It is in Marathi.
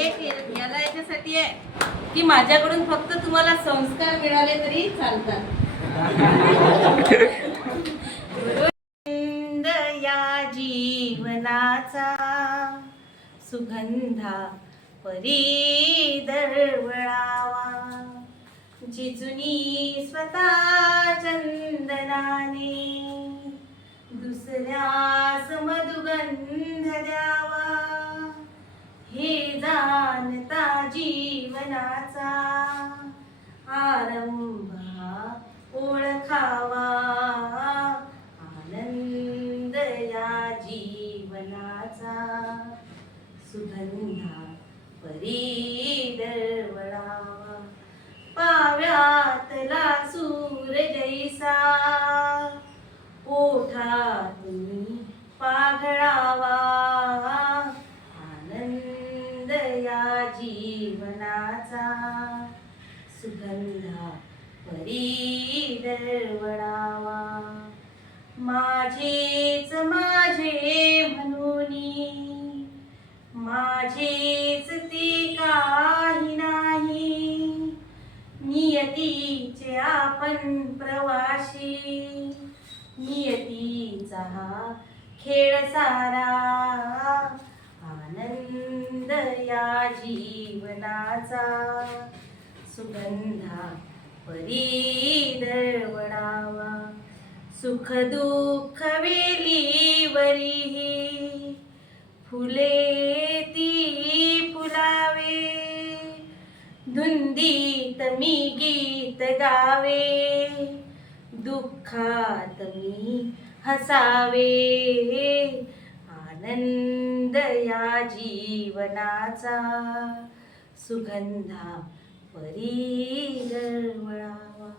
याला याच्यासाठी आहे की माझ्याकडून फक्त तुम्हाला संस्कार मिळाले तरी चालतात. या जीवनाचा सुगंधा परी दरवळावा. जिजुनी स्वतः चंदनाने जीवनाचा सुगंधा परी दळवळा. पाव्यातला सूर जैसा. ओठातून पाघळावा. आनंद या जीवनाचा. सुगंधा परी दळवळावा. माझेच मा माझेच ते काही नाही. नियतीचे आपण प्रवाशी नियतीचा हा खेळ सारा. आनंद या जीवनाचा. सुगंधा परी दरवळावा सुख दुःख वेलीवरी फुले धुंदीत मी गीत गावे दुःखात मी हसावे. आनंद या जीवनाचा सुगंधा परी दरवळावा